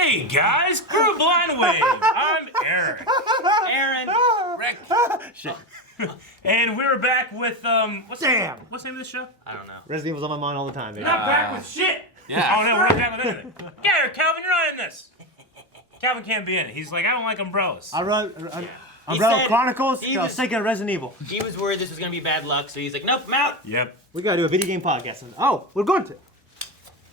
Hey guys, Crew Blind Wave. I'm Aaron. Aaron. Rick. Shit. And we're back with what's the name of this show? I don't know. Resident Evil's on my mind all the time, baby. We're not back with shit. Yeah. Oh no, we're not back with anything. Get here, Calvin. You're not in this. Calvin can't be in it. He's like, I don't like umbrellas. Umbrella Chronicles. I was thinking of Resident Evil. He was worried this was gonna be bad luck, so he's like, nope, I'm out. Yep. We gotta do a video game podcast. Oh, we're going to.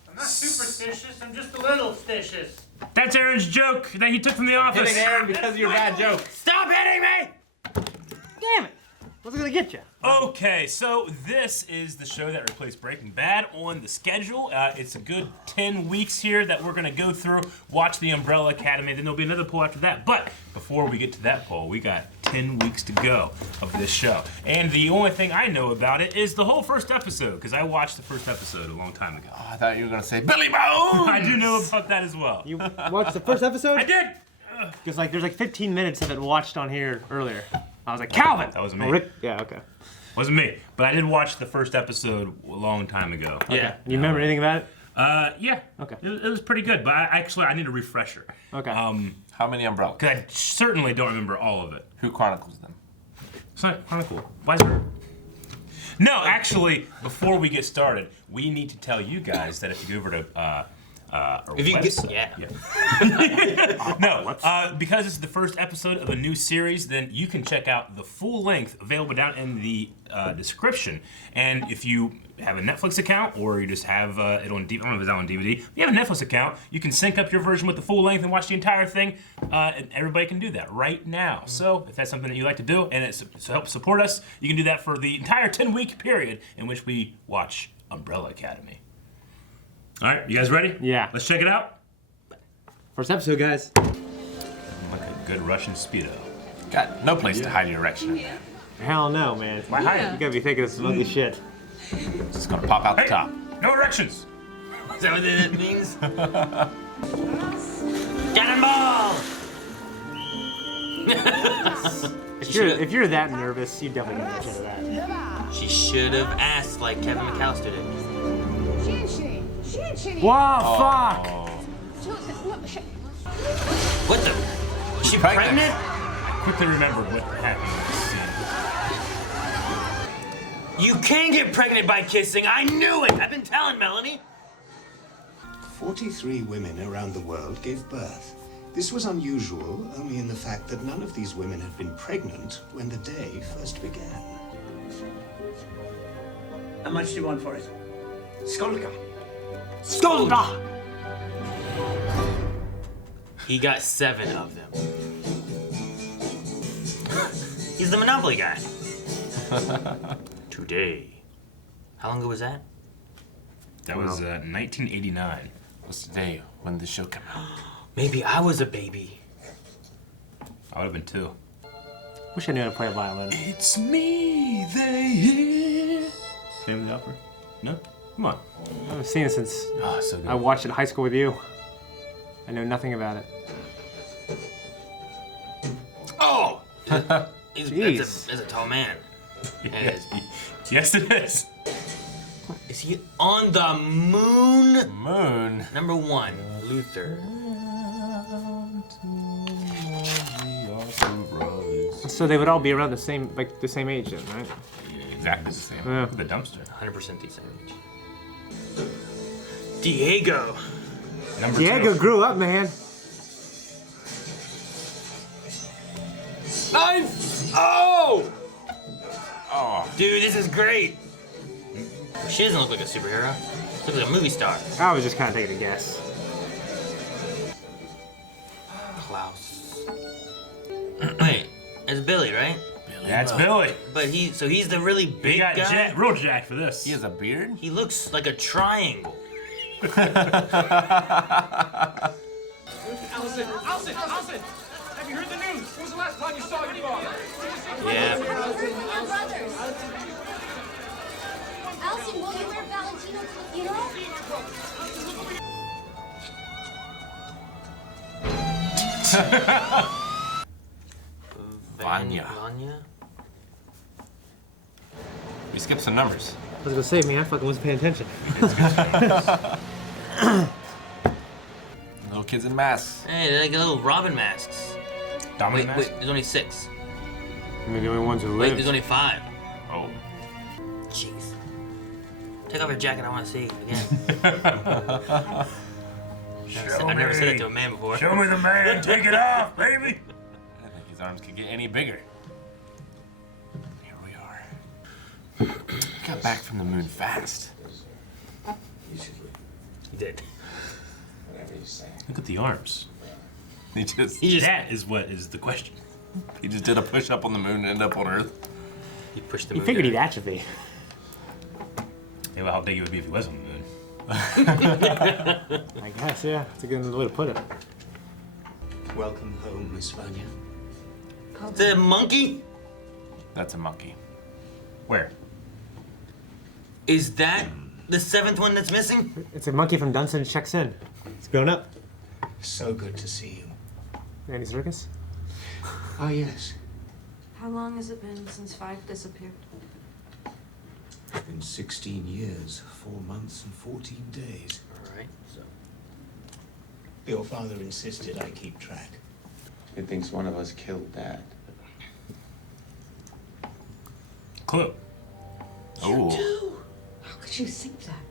I'm not superstitious, I'm just a little stitious. That's Aaron's joke that he took from the office. Hitting Aaron because of your bad joke. Stop hitting me! Damn it! What's it gonna get you? Okay, so this is the show that replaced Breaking Bad on the schedule. It's a good 10 weeks here that we're gonna go through, watch the Umbrella Academy, then there'll be another poll after that. But before we get to that poll, we got 10 weeks to go of this show. And the only thing I know about it is the whole first episode, because I watched the first episode a long time ago. Oh, I thought you were gonna say Billy Bones. I do know about that as well. You watched the first episode? I did! Because there's like 15 minutes of it watched on here earlier. I was like, Calvin! That wasn't me. Oh, Rick? Yeah, okay. Wasn't me, but I did watch the first episode a long time ago. Yeah. You remember anything about it? Yeah. Okay. It was pretty good, but I need a refresher. Okay. How many umbrellas? Because I certainly don't remember all of it. Who chronicles them? It's not kind of cool. Why is it? No, actually, before we get started, we need to tell you guys that if you go over to our If you website, get, no, because it's the first episode of a new series, then you can check out the full length available down in the description. And if you have a Netflix account or you just have it on DVD, I don't know if it's out on DVD. If you have a Netflix account, you can sync up your version with the full length and watch the entire thing. And everybody can do that right now. So if that's something that you like to do and it's to help support us, you can do that for the entire 10-week period in which we watch Umbrella Academy. All right, you guys ready? Yeah. Let's check it out. First episode, guys. Like a good Russian Speedo. Got no place to hide your erection. Hell no, man. Why hide You gotta be thinking of some ugly shit. It's just gonna pop out the Hey, top. no erections. is that what that means? Cannonball! If you're that nervous, you definitely don't shit of that. She should have asked like Kevin McAllister did. Whoa, fuck! What the? Was she pregnant? I quickly remembered what happened in this scene. You can get pregnant by kissing. I knew it. I've been telling Melanie. 43 women around the world gave birth. This was unusual only in the fact that none of these women had been pregnant when the day first began. How much do you want for it? Skolka. Skolda! He got 7 of them. He's the Monopoly guy. Today. How long ago was that? That was 1989. What's the day when the show came out? Maybe I was a baby. I would have been 2. Wish I knew how to play a violin. It's me they hear. Name of the opera? No? Come on. I haven't seen it since Oh, so good. I watched it in high school with you. I know nothing about it. Oh! Jeez. That's a tall man. Yes, it is. Is he on the moon? Moon. Number 1, Luther. So they would all be around the same age then, right? Exactly the same. Yeah. Look at the dumpster. 100% the same age. Diego. Number Diego 2. grew up, man. 9! Oh! Oh, Dude, this is great. She doesn't look like a superhero. She looks like a movie star. I was just kind of taking a guess. Klaus. Wait, it's Billy, right? That's Billy. But he's the really big He got guy. real jacked for this. he has a beard? He looks like a triangle. Allison! Have you heard the news? When was the last time you saw your father? Yeah. Allison, will you wear Valentino to the funeral? Vanya. We skipped some numbers. I was gonna say, man, I fucking wasn't paying attention. Little kids in masks. Hey, they're like little Robin masks. Dominant Wait, mask? wait, there's only 6. I mean, the only ones who Wait, live. there's only 5. Oh. Jeez. Take off your jacket, I want to see again. I've never said that to a man before. Show me the man. Take it off, baby. I think his arms could get any bigger. Here we are. We got back from the moon fast. He did. Look at the arms. He just That is what is the question. did a push up on the moon and ended up on Earth. He pushed the You moon figured down. he'd atrophy. Yeah, well, how big it would be if he was on the moon. I guess, yeah. It's a good way to put it. Welcome home, Miss Vanya. The monkey? That's a monkey. Where? Is that the 7th one that's missing? It's a monkey from Dunstan checks in. It's grown up. So good to see you. Andy Circus? Ah, yes. How long has it been since 5 disappeared? It's been 16 years, 4 months and 14 days. Alright, so. Your father insisted I keep track. He thinks one of us killed Dad. Clue. Oh. How could you think that?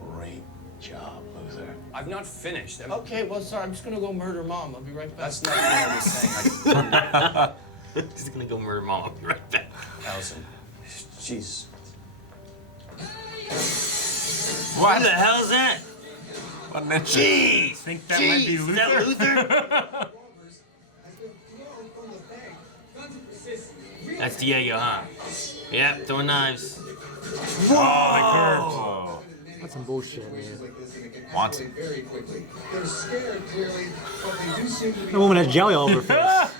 Great job, Luther. I've not finished. Okay, well, sorry, I'm just gonna go murder Mom. I'll be right back. That's not what I was saying. He's gonna go murder Mom. I'll be right back. Allison, jeez. What the hell is that? What an inch. Jeez! Think that might be Is that Luther? Luther? That's Diego, huh? Yep, throwing knives. Whoa. That's some bullshit, man. Wants it. The woman has jelly all over her face.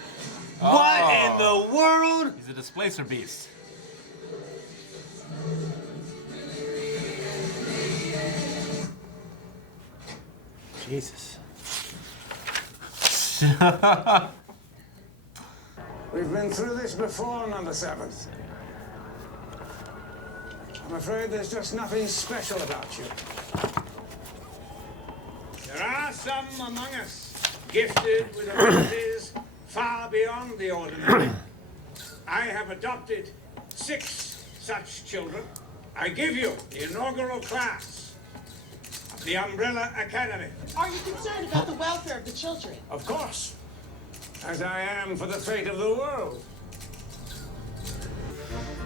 What in the world? He's a displacer beast. Jesus. We've been through this before, number 7th. I'm afraid there's just nothing special about you. There are some among us gifted with abilities far beyond the ordinary. I have adopted 6 such children. I give you the inaugural class of the Umbrella Academy. Are you concerned about the welfare of the children? Of course, as I am for the fate of the world.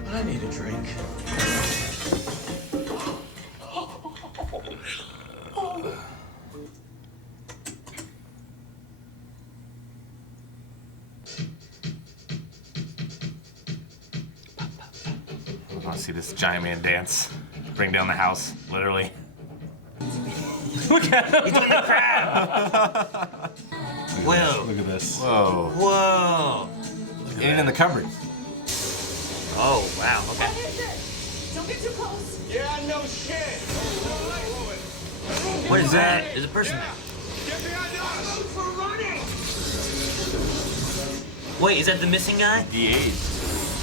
I need a drink. I want to see this giant man dance. Bring down the house, literally. Look at him. He's doing the crab. Whoa. Look at this. Whoa. Whoa. Get it in the cupboard. Oh, wow. Okay. Don't get too close. Yeah, no shit. What is that? There's a person there. Get behind us. For running. Wait, is that the missing guy? D8.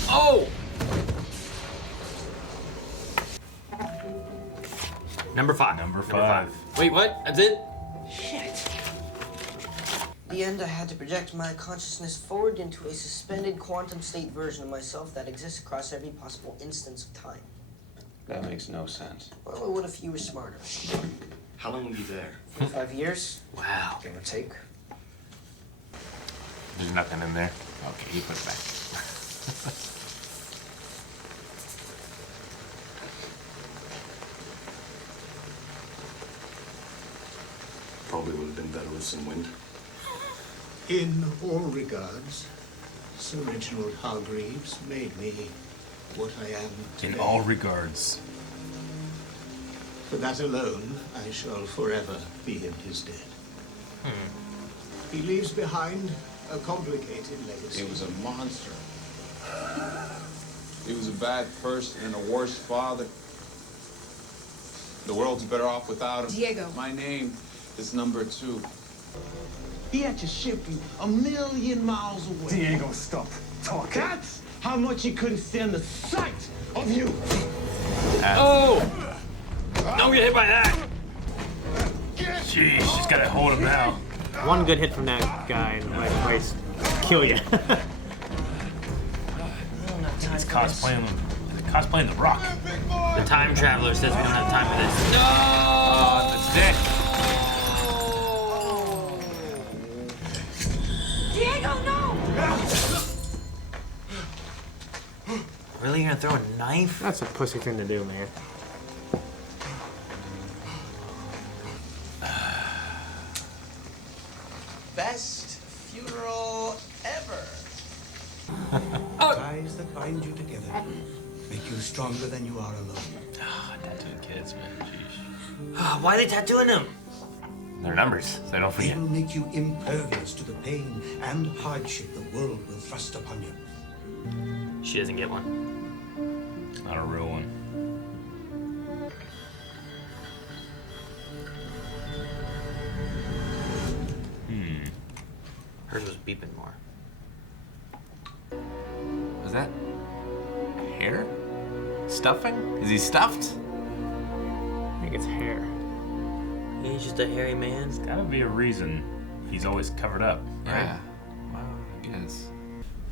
Oh! Number 5. Number 5. Wait, what? That's it? Shit. The end, I had to project my consciousness forward into a suspended quantum state version of myself that exists across every possible instance of time. That makes no sense. Well, what if you were smarter? How long were you there? 5 years, Wow. give or take. There's nothing in there. Okay, you put it back. Probably would have been better with some wind. In all regards, Sir Reginald Hargreaves made me what I am today. In all regards. For that alone, I shall forever be in his debt. He leaves behind a complicated legacy. He was a monster. He was a bad person and a worse father. The world's better off without him. Diego. My name is number 2. He had to ship you 1,000,000 miles away. Diego, stop talking. That's how much he couldn't stand the sight of you. Oh! Don't get hit by that! Get Jeez, just gotta hold him now. One good hit from that guy in the right place, kill you. He's cosplaying the Rock. The time traveler says we don't have time for this. No! That's Dick. Diego, no! Really, you're gonna throw a knife? That's a pussy thing to do, man. Best funeral ever. Ties that bind you together make you stronger than you are alone. Tattooed kids, man. Jeez. Why are they tattooing them? Their numbers, so they don't They forget. will make you impervious to the pain and hardship the world will thrust upon you. She doesn't get one. Not a real one. Hers was beeping more. Was that hair? Stuffing? Is he stuffed? I think it's hair. He's just a hairy man. There's gotta be a reason he's always covered up, right? Yeah. Well, I guess.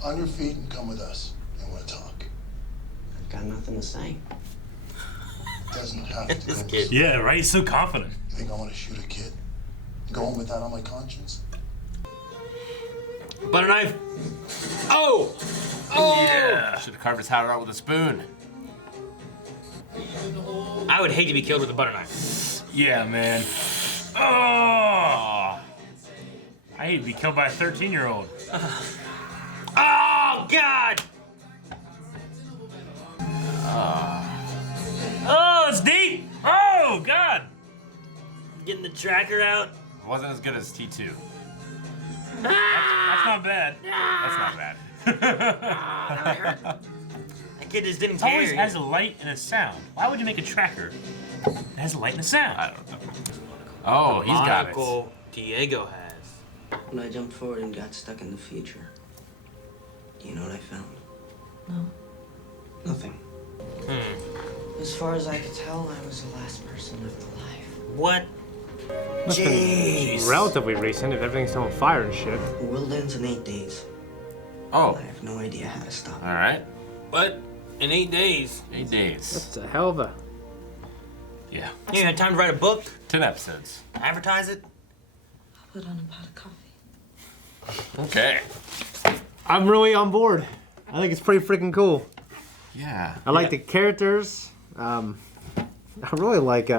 On your feet and come with us. I want to talk. I've got nothing to say. Doesn't have to. This kid. Yeah, right? He's so confident. You think I want to shoot a kid? Go home with that on my conscience? Butter knife. Oh! Oh! Yeah. Should have carved his heart out with a spoon. I would hate to be killed with a butter knife. Yeah, man. Oh! I hate to be killed by a 13-year-old. Oh, God! Oh, it's deep! Oh, God! Getting the tracker out. It wasn't as good as T2. That's not bad. That's not bad. That kid just didn't It always care. has a light and a sound. Why would you make a tracker that has a light and a sound? I don't know. Oh, he's got it. Monocle Diego has. When I jumped forward and got stuck in the future, do you know what I found? No. Nothing. As far as I could tell, I was the last person left alive. What? Must have been relatively recent if everything's still on fire and shit. The world ends in 8 days. Oh. I have no idea how to stop it. All right. What? In 8 days? 8 days. That's a hell of a... Yeah. You had time to write a book? 10 episodes. Advertise it? I'll put on a pot of coffee. Okay. I'm really on board. I think it's pretty freaking cool. Yeah. I like the characters. I really like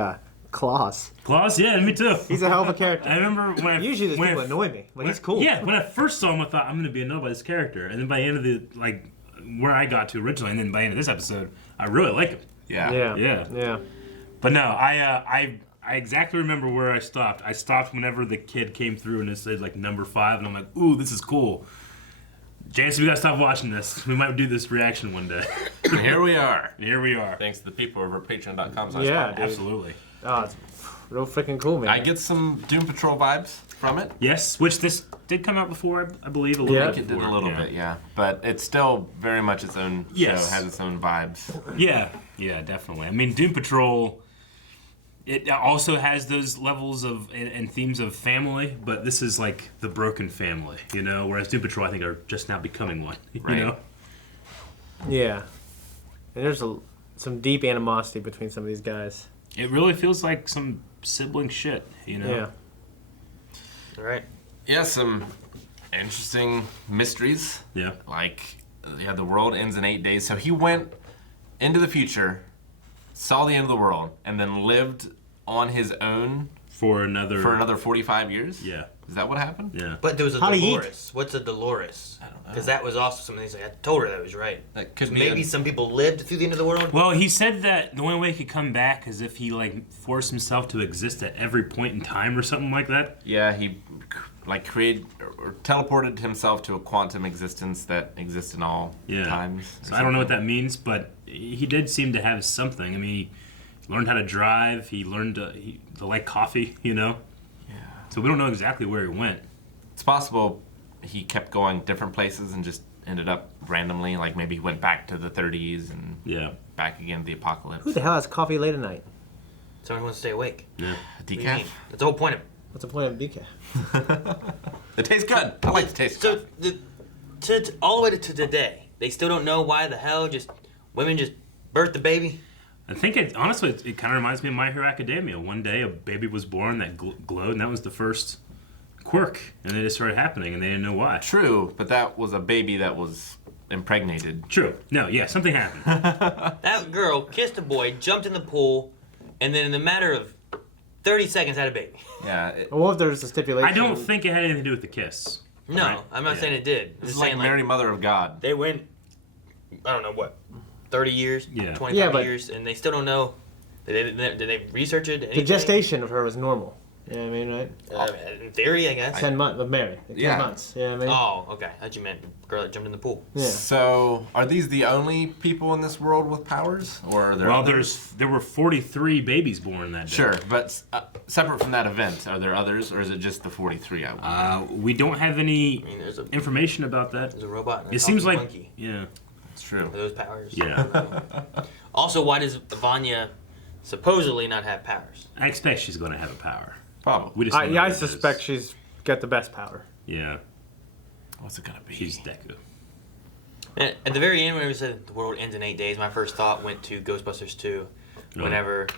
Klaus. Klaus? Yeah, me too. He's a hell of a character. I remember when Usually those people annoy me, but he's cool. Yeah, when I first saw him, I thought, I'm gonna be annoyed by this character. And then by the end of the, like, where I got to originally, and then by the end of this episode, I really like him. Yeah. Yeah. But no, I exactly remember where I stopped. I stopped whenever the kid came through and it said like number 5, and I'm like, ooh, this is cool. James, we gotta stop watching this. We might do this reaction one day. And here we are. Here we are. Thanks to the people over at patreon.com. Yeah, dude. Absolutely. Oh, it's real freaking cool, man. I get some Doom Patrol vibes from it. Yes, which this did come out before, I believe, a little I bit. think it did before, a little bit, yeah. But it's still very much its own Yes. show, has its own vibes. Yeah, definitely. I mean, Doom Patrol, it also has those levels of and themes of family, but this is like the broken family, you know? Whereas Doom Patrol, I think, are just now becoming one, you Right. know? Yeah. And there's some deep animosity between some of these guys. It really feels like some sibling shit, you know? Yeah. All right. Yeah, some interesting mysteries. Yeah. Like, the world ends in 8 days. So he went into the future, saw the end of the world, and then lived on his own For another 45 years? Yeah. Is that what happened? Yeah. But there was a How do you eat? Dolores. What's a Dolores? I don't know. Because that was also something like I told her that was right. That could be Maybe some people lived through the end of the world. Well, he said that the only way he could come back is if he, like, forced himself to exist at every point in time or something like that. Yeah, he like created or teleported himself to a quantum existence that exists in all times. So I don't know what that means, but he did seem to have something. I mean, he learned how to drive. He learned to like coffee, you know? Yeah. So we don't know exactly where he went. It's possible he kept going different places and just ended up randomly. Like maybe he went back to the 30s and back again to the apocalypse. Who the hell has coffee late at night? Someone who wants to stay awake. Yeah. What do you Decaf. mean? That's the whole point of it. What's the point of decaf? It tastes good. I like the taste. So all the way to today, they still don't know why the hell women just birthed the baby. I think it kind of reminds me of My Hero Academia. One day a baby was born that glowed, and that was the first quirk, and then it started happening, and they didn't know why. True, but that was a baby that was impregnated. True. No, yeah, something happened. That girl kissed a boy, jumped in the pool, and then in a matter of 30 seconds had a baby. Yeah. What if there's a stipulation? I don't think it had anything to do with the kiss. No, Right? I'm not saying it did. I'm This is just like saying, Mary, Mother of God. They went, I don't know what, 30 years, Yeah. 25 years, and they still don't know. Did they research it? The Anything? gestation of her was normal. You know what I mean, right? In theory, I guess. 10 months of Mary. 10 months. You know what I mean? Oh, okay. I thought you meant the girl that jumped in the pool. Yeah. So, are these the only people in this world with powers, or are there? Well, others? there were 43 babies born that day. Sure, but separate from that event, are there others, or is it just the 43? We don't have any information about that. There's a robot. And a It seems talking like, monkey. yeah, it's true. Those powers. Yeah. Also, why does Vanya supposedly not have powers? I expect she's going to have a power. Probably. We just don't know I what it suspect is. she's got the best power. Yeah. What's it gonna be? She's Deku. And at the very end, when we said the world ends in 8 days, my first thought went to Ghostbusters 2. Whenever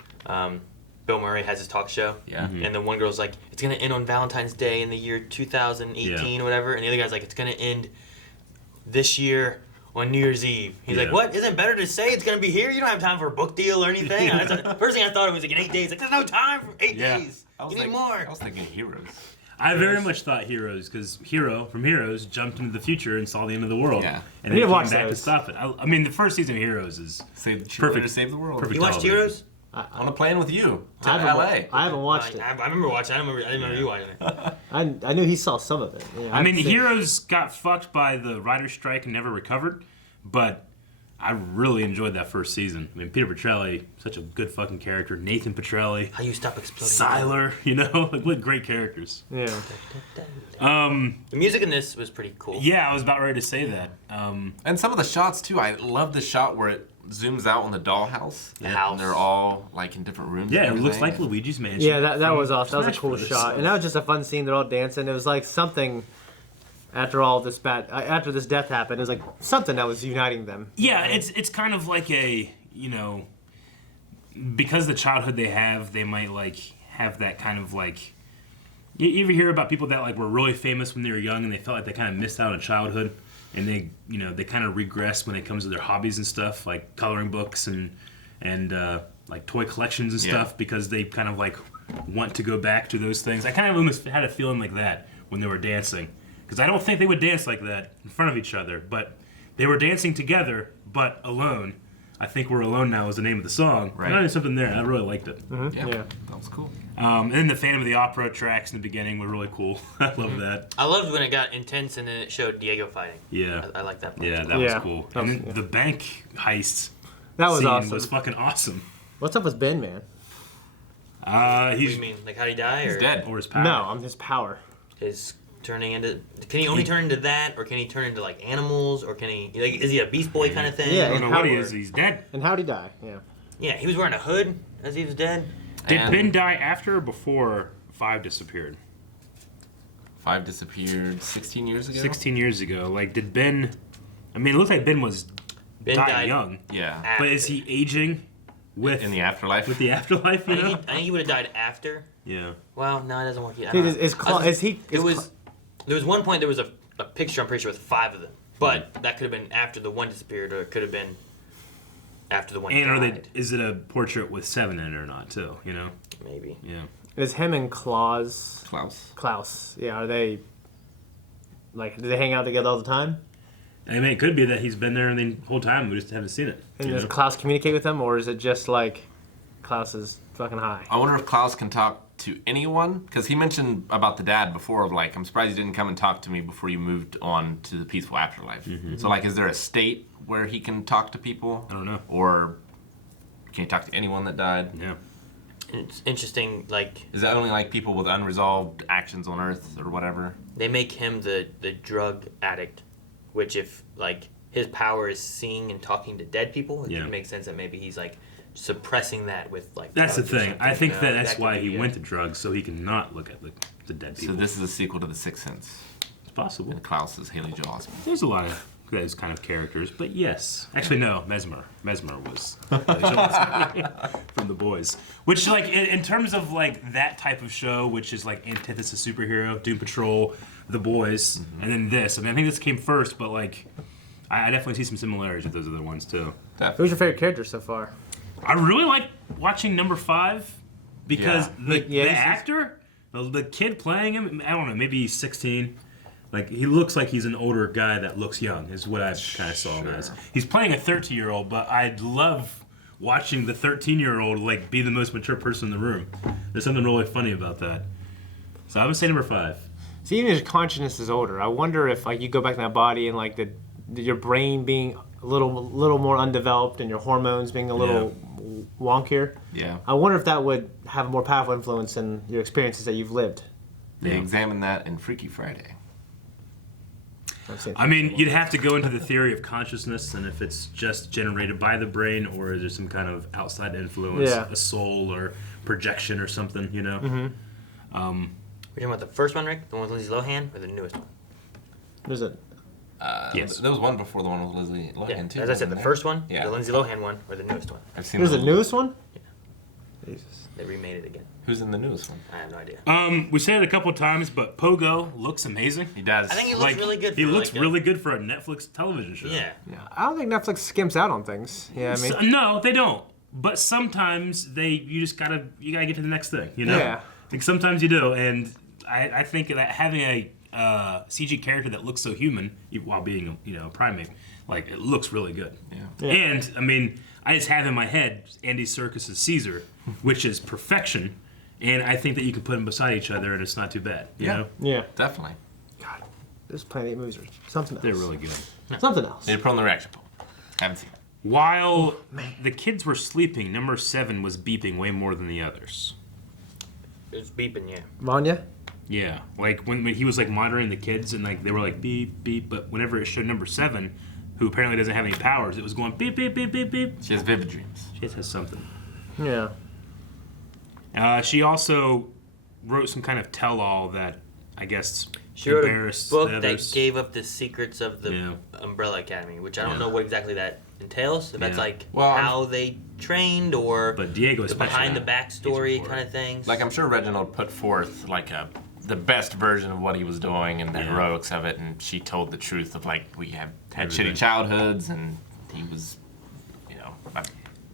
Bill Murray has his talk show. Yeah. Mm-hmm. And the one girl's like, it's going to end on Valentine's Day in the year 2018 or whatever. And the other guy's like, it's going to end this year on New Year's Eve. He's like, what? Isn't it better to say it's going to be here? You don't have time for a book deal or anything? First thing I thought it was like in 8 days. Like, there's no time for 8 days. You need more. I was thinking Heroes. I very much thought Heroes, because Hero from Heroes jumped into the future and saw the end of the world. Yeah. And then came back to stop it. I mean, the first season of Heroes is perfect to save the world. Perfect You watched television. Heroes? On a plane with you to I LA. haven't watched it. I remember watching it. I didn't remember you watching it. I knew he saw some of it. Yeah, I mean, I'd say- Heroes got fucked by the writer's strike and never recovered, but I really enjoyed that first season. I mean, Peter Petrelli, such a good fucking character. Nathan Petrelli. How you stop exploding? Siler, you know? Like, what great characters. Yeah. The music in this was pretty cool. Yeah, I was about ready to say that. And some of the shots, too. I love the shot where it zooms out on the dollhouse. The house. And they're all, like, in different rooms. Yeah, and it looks everything. like Luigi's Mansion. Yeah, that was awesome. That was a Smash cool Brothers. shot, and that was just a fun scene. They're all dancing. It was like something. After all this after this death happened, it was like something that was uniting them. Yeah, it's kind of like a, you know, because the childhood they have, they might like have that kind of like. You ever hear about people that like were really famous when they were young and they felt like they kind of missed out on childhood, and they, you know, they kind of regress when it comes to their hobbies and stuff, like coloring books and like toy collections and stuff, because they kind of like want to go back to those things. I kind of almost had a feeling like that when they were dancing. Because I don't think they would dance like that in front of each other, but they were dancing together, but alone. I think We're Alone Now is the name of the song. Right. And there's something there. I really liked it. Mm-hmm. Yeah, that was cool. And then the Phantom of the Opera tracks in the beginning were really cool. I love that. I loved when it got intense and then it showed Diego fighting. Yeah. I like that part. Yeah, that was cool. And then the bank heist That was scene awesome. was fucking awesome. What's up with Ben, man? What do He's you mean? Like, how'd he die? He's or dead. or his power. No, I'm his power. His turning into... Can he only turn into that? Or can he turn into, like, animals? Or can he... Like, is he a Beast Boy kind of thing? Yeah, I don't know How what he were- is. He's dead. And how'd he die? Yeah. Yeah, he was wearing a hood as he was dead. Did And Ben die after or before 5 disappeared? 5 disappeared 16 years ago? 16 years ago. Like, did Ben... I mean, it looks like Ben was Ben died died young. Yeah. But is he aging with In the afterlife? with the afterlife? You I know? think he would have died after. Yeah. Well, no, it doesn't work yet. Dude, there was one point there was a picture, I'm pretty sure, with 5 of them. But that could have been after the one disappeared, or it could have been after the one And are died. they? Is it a portrait with 7 in it or not? Too. You know. Maybe. Yeah. Is him and Klaus? Klaus. Yeah. Are they? Like, do they hang out together all the time? I mean, it could be that he's been there and the whole time we just haven't seen it. And you does know? Klaus communicate with them, or is it just like Klaus is fucking high? I wonder if Klaus can talk to anyone, because he mentioned about the dad before of like, I'm surprised you didn't come and talk to me before you moved on to the peaceful afterlife. Mm-hmm. So like, is there a state where he can talk to people? I don't know. Or can he talk to anyone that died? Yeah. It's interesting, like... Is that only like people with unresolved actions on Earth or whatever? They make him the drug addict, which if, like, his power is seeing and talking to dead people, it Yeah. makes sense that maybe he's, like, suppressing that with like. That's the drugs or thing. something, I think you know? that that's could why be, he went to drugs, so he can not look at the dead people. So this is a sequel to The Sixth Sense. It's possible. And Klaus is Haley Joel Osment. There's a lot of those kind of characters, but yes. Actually, no. Mesmer was from The Boys. Which, like, in terms of like that type of show, which is like antithesis superhero, Doom Patrol, The Boys, and then this. I mean, I think this came first, but like, I definitely see some similarities with those other ones too. Who's your favorite character so far? I really like watching number 5 because the he's- actor, the kid playing him, I don't know, maybe he's 16. Like, he looks like he's an older guy that looks young, is what I kind of saw him as. He's playing a 13-year-old, but I love watching the 13-year-old, like, be the most mature person in the room. There's something really funny about that. So I would say number 5. See, even as consciousness is older, I wonder if, like, you go back to that body and, like, your brain being a little more undeveloped and your hormones being a little wonkier. Yeah. I wonder if that would have a more powerful influence in your experiences that you've lived. They examined that in Freaky Friday. I mean, you'd have to go into the theory of consciousness and if it's just generated by the brain or is there some kind of outside influence, a soul or projection or something, you know? We're talking about the first one, Rick? The one with Lindsay Lohan, or the newest one? There's a... Yes. There was one before the one with Lindsay Lohan, too. As I said, the first one, Yeah. the Lindsay Lohan one, or the newest one. I've seen There's the newest one? Yeah. Jesus. They remade it again. Who's in the newest one? I have no idea. We said it a couple of times, but Pogo looks amazing. He does. I think he looks really good. He for looks like really good for a Netflix television show. Yeah. I don't think Netflix skimps out on things. Yeah, I mean... No, they don't. But sometimes you gotta get to the next thing, you know? Yeah. Like sometimes you do, and I think that having a CG character that looks so human while being a primate, like it looks really good. Yeah. And I mean, I just have in my head Andy Serkis' Caesar, which is perfection, and I think that you can put them beside each other and it's not too bad. You know? Yeah. Definitely. God, those Planet 8 movies are something else. They're really good. Something else. They put on the reaction poll. Haven't seen it. While the kids were sleeping, number 7 was beeping way more than the others. It was beeping, yeah. Manya? Yeah, like when he was like monitoring the kids and like they were like beep beep, but whenever it showed number 7, who apparently doesn't have any powers, it was going beep beep beep beep beep. She has vivid dreams. She just has something. Yeah. She also wrote some kind of tell-all that I guess She wrote a embarrassed book the that others. gave up the secrets of the Umbrella Academy, which I don't know what exactly that entails. If that's like how they trained or but Diego the behind the backstory kind of things. Like I'm sure Reginald put forth like the best version of what he was doing and the heroics of it, and she told the truth of like we had Everything. shitty childhoods and he was,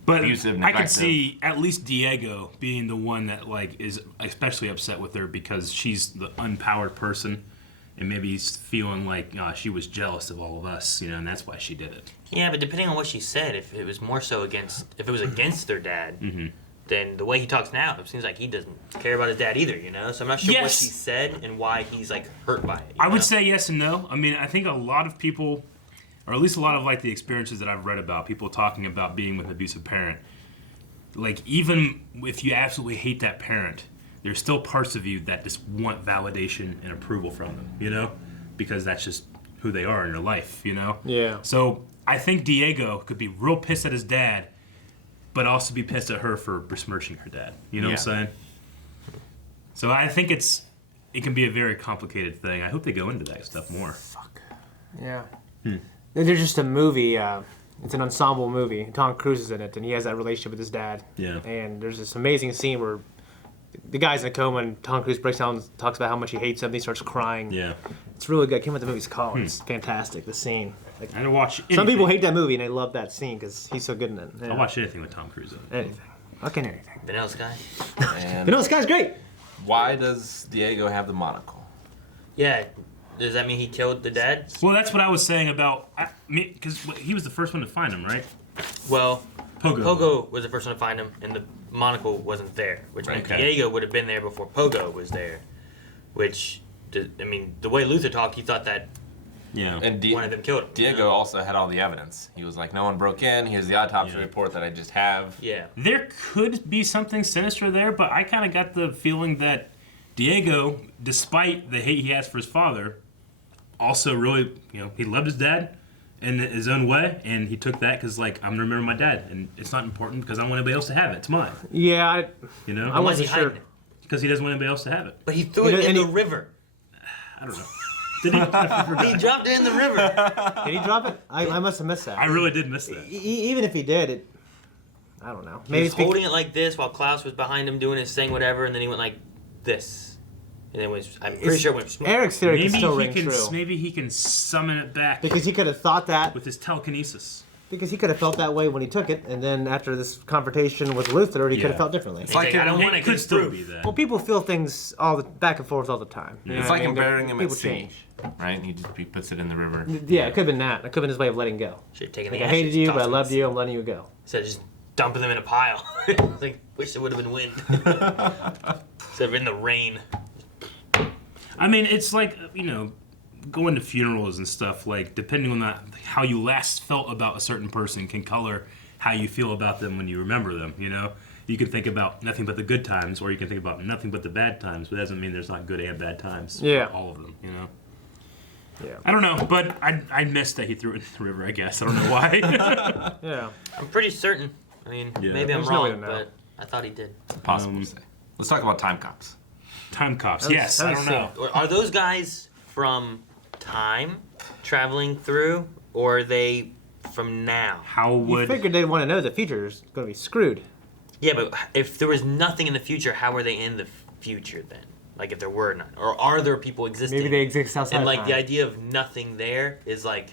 But abusive, I could neglective. see at least Diego being the one that like is especially upset with her because she's the unpowered person, and maybe he's feeling like she was jealous of all of us, and that's why she did it. Yeah, but depending on what she said, if it was more so if it was against their dad, then the way he talks now, it seems like he doesn't care about his dad either, So I'm not sure what she said and why he's like hurt by it. I would say yes and no. I mean, I think a lot of people, or at least a lot of like the experiences that I've read about, people talking about being with an abusive parent, like even if you absolutely hate that parent, there's still parts of you that just want validation and approval from them, because that's just who they are in your life, Yeah. So I think Diego could be real pissed at his dad, but also be pissed at her for besmirching her dad. You know what I'm saying? So I think it can be a very complicated thing. I hope they go into that stuff more. Yeah. There's just a movie, it's an ensemble movie. Tom Cruise is in it, and he has that relationship with his dad. Yeah. And there's this amazing scene where the guy's in a coma, and Tom Cruise breaks down and talks about how much he hates him, and he starts crying. Yeah. It's really good. I can't remember what the movie's called. It's fantastic, the scene. Like, I watch anything. some people hate that movie, and they love that scene because he's so good in it. Yeah. I'll watch anything with Tom Cruise in it. Anything. Fucking anything. Vanilla Sky. And Vanilla Sky's great. why does Diego have the monocle? Yeah. Does that mean he killed the dad? Well, that's what I was saying about because he was the first one to find him, right? Well, Pogo was the first one to find him, and the monocle wasn't there, which meant Okay. Diego would have been there before Pogo was there. Which, the way Luther talked, he thought that And one of them killed him. Diego also had all the evidence. He was like, no one broke in. Here's the autopsy report that I just have. Yeah. There could be something sinister there, but I kind of got the feeling that Diego, despite the hate he has for his father, also really, he loved his dad, in his own way, and he took that because, like, I'm gonna remember my dad, and it's not important because I don't want anybody else to have it. It's mine. Yeah, you know. I wasn't sure. Because he doesn't want anybody else to have it. But he threw it in the river. I don't know. Did he? He dropped it in the river. Did he drop it? I must have missed that. I really did miss that. Even if he did, I don't know. He was holding it like this while Klaus was behind him doing his thing, whatever, and then he went like this. And it was, I'm pretty sure it went smooth. Eric's theory can still ring true. Maybe he can summon it back. Because he could have thought that. With his telekinesis. Because he could have felt that way when he took it, and then after this confrontation with Luther, he could have felt differently. It's like I don't want to could still be that. Well, people feel things back and forth all the time. Yeah. It's like him burying him at People sea, change. right? He puts it in the river. Yeah, it could have been that. It could have been his way of letting go. Should have taken Like, the I hated ashes, you, tossed but I them loved in you. I'm letting you go. Instead of just dumping them in a pile. It's like, wish it would have been wind. Instead of in the rain. I mean, it's like, going to funerals and stuff, like, depending on how you last felt about a certain person can color how you feel about them when you remember them, You can think about nothing but the good times, or you can think about nothing but the bad times, but it doesn't mean there's not good and bad times. Yeah. All of them, Yeah. I don't know, but I missed that he threw it in the river, I guess. I don't know why. Yeah. I'm pretty certain. I mean, maybe I'm There's no way to wrong, know. but I thought he did. Possible to say. Let's talk about time cops. Time cops, yes. I don't know. Are those guys from time traveling through, or are they from now? You figured they'd want to know the future's going to be screwed. Yeah, but if there was nothing in the future, how were they in the future then? Like, if there were none, or are there people existing? Maybe they exist outside And like time. the idea of nothing there is like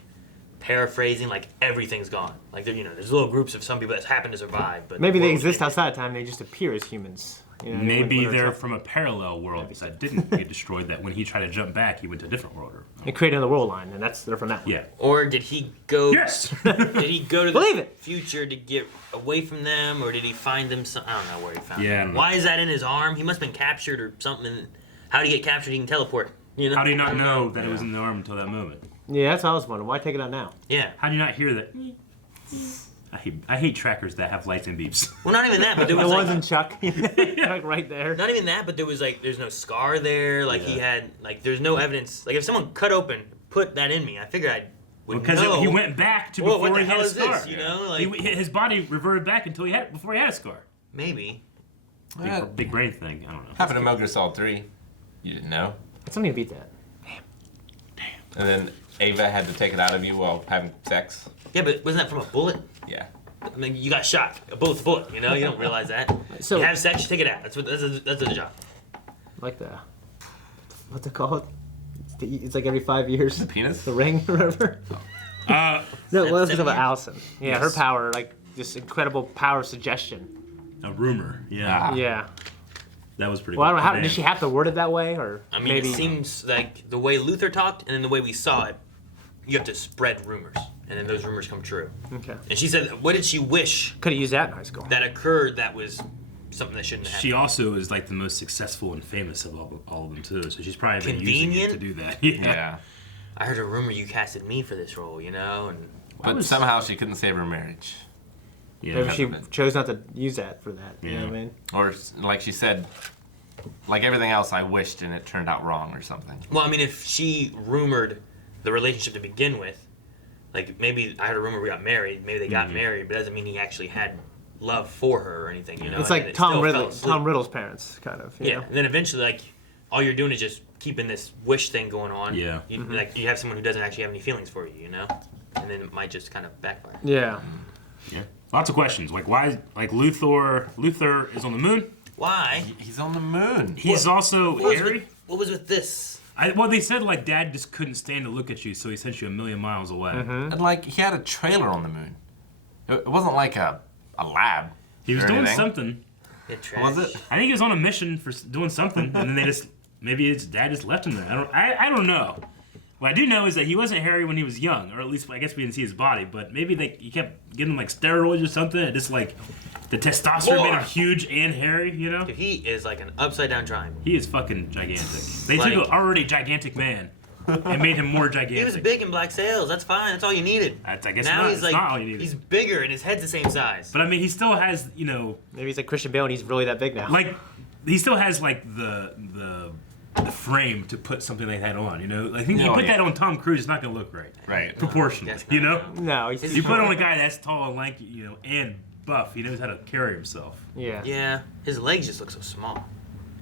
paraphrasing, like everything's gone. Like there's little groups of some people that happen to survive, but Maybe the they world's exist outside of time. They just appear as humans. You know what I mean? Maybe When they're from a parallel world that didn't get destroyed, that when he tried to jump back, he went to a different world. They create another world line, and they're from that one. Yeah. Or did he go? Yes. Did he go to the Believe it. future to get away from them, or did he find them? I don't know where he found Yeah, I them. don't know. Why is that in his arm? He must have been captured or something. How did he get captured? He can teleport. How do you not know that it was in the arm until that moment? Yeah, that's what I was wondering. Why take it out now? Yeah. How do you not hear that? I hate trackers that have lights and beeps. Well, not even that, but there It was wasn't Chuck. Like right there. Not even that, but there was there's no scar there. Like he had, there's no evidence. Like if someone cut open, put that in me, I figured I would Because know. he went back to Whoa, before what the he had hell a is scar. this, you know? Like- His body reverted back until before he had a scar. Maybe. Big brain thing. I don't know. Happened to Metal Gear Solid 3. You didn't know. Something to beat that. And then Ava had to take it out of you while having sex. Yeah, but wasn't that from a bullet? Yeah. I mean, you got shot. A bullet's a bullet. You know, you don't realize that. So- you have sex, you take it out. That's the job. Like the what's it called? It's like every 5 years. The penis? The ring, remember? No, it was about Allison. Yeah, her Yes. power, like this incredible power of suggestion. A rumor. Yeah. Yeah. That was pretty. Well, I good. don't know. How, Man. did she have to word it that way, or I mean, maybe? it seems like the way Luther talked and then the way we saw it, you have to spread rumors, and then those rumors come true. Okay. And she said, what did she wish Could have used that in high school. that occurred that was something that shouldn't happen? She also is like the most successful and famous of all of them too. So she's probably been using Convenient? it to do that. Yeah. I heard a rumor you casted me for this role, you know, and But somehow she couldn't save her marriage. Maybe she chose not to use that for that. You know what I mean? Or like she said, like everything else, I wished and it turned out wrong or something. well, I mean, if she rumored the relationship to begin with, like maybe I heard a rumor we got married, maybe they got married, but it doesn't mean he actually had love for her or anything, you know. It's and like it Tom still fell Riddle, asleep. Tom Riddle's parents, kind of. You Yeah, know? and then eventually, like, all you're doing is just keeping this wish thing going on. Yeah. You, Like, you have someone who doesn't actually have any feelings for you, you know? And then it might just kind of backfire. Yeah. Yeah. Lots of questions. Like why? Like Luther is on the moon. Why? He's on the moon. He's also What was hairy. what was with this? Well, they said like Dad just couldn't stand to look at you, so he sent you a million miles away. And like he had a trailer on the moon. It wasn't like a lab. He was or doing anything. something. Was it? I think he was on a mission for doing something, and then they just maybe his dad just left him there. I don't know. What I do know is that he wasn't hairy when he was young, or at least I guess we didn't see his body. But maybe he kept giving him like steroids or something. And just like the testosterone made him huge and hairy, you know. Dude, he is like an upside down triangle. He is fucking gigantic. They Like- took an already gigantic man and made him more gigantic. He was big in Black Sails. That's fine. That's all you needed. I guess now not. he's It's like not all you needed. he's bigger and his head's the same size. But I mean, he still has, Maybe he's like Christian Bale and he's really that big now. like he still has like the the frame to put something like that on. You know, I think you No, put yeah. that on Tom Cruise, it's not gonna look right. Right. Proportionally, Yes, you know. No, You put it on a guy that's tall and lanky, you know, and buff. He knows how to carry himself. yeah. Yeah, his legs just look so small.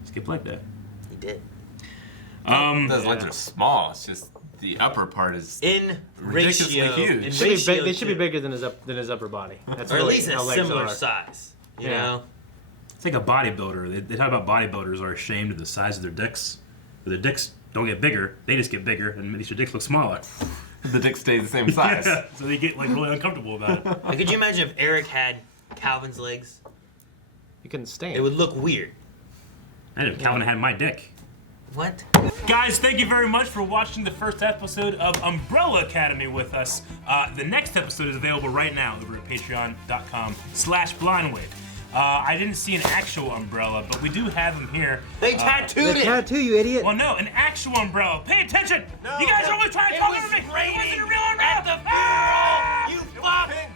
Skip like that. He did. Those legs are small. It's just the upper part is In ridiculously ratio, huge. in They should be ratio big, they should be to- bigger than his upper body. That's or at really least in how a legs similar are. size. You Yeah. know. It's like a bodybuilder. They talk about bodybuilders are ashamed of the size of their dicks. Their dicks don't get bigger; they just get bigger, and makes your dicks look smaller. The dick stays the same size. Yeah, so they get like really uncomfortable about it. Like, could you imagine if Eric had Calvin's legs? You couldn't stand. It would look weird. I didn't. Calvin had my dick. What? Guys, thank you very much for watching the first episode of Umbrella Academy with us. The next episode is available right now over at patreon.com/blindwave. I didn't see an actual umbrella, but we do have them here. They tattooed it. Tattoo, you idiot. Well, no, an actual umbrella. Pay attention! You guys are always trying to talk over me! It wasn't a real umbrella! At the funeral, you fuck!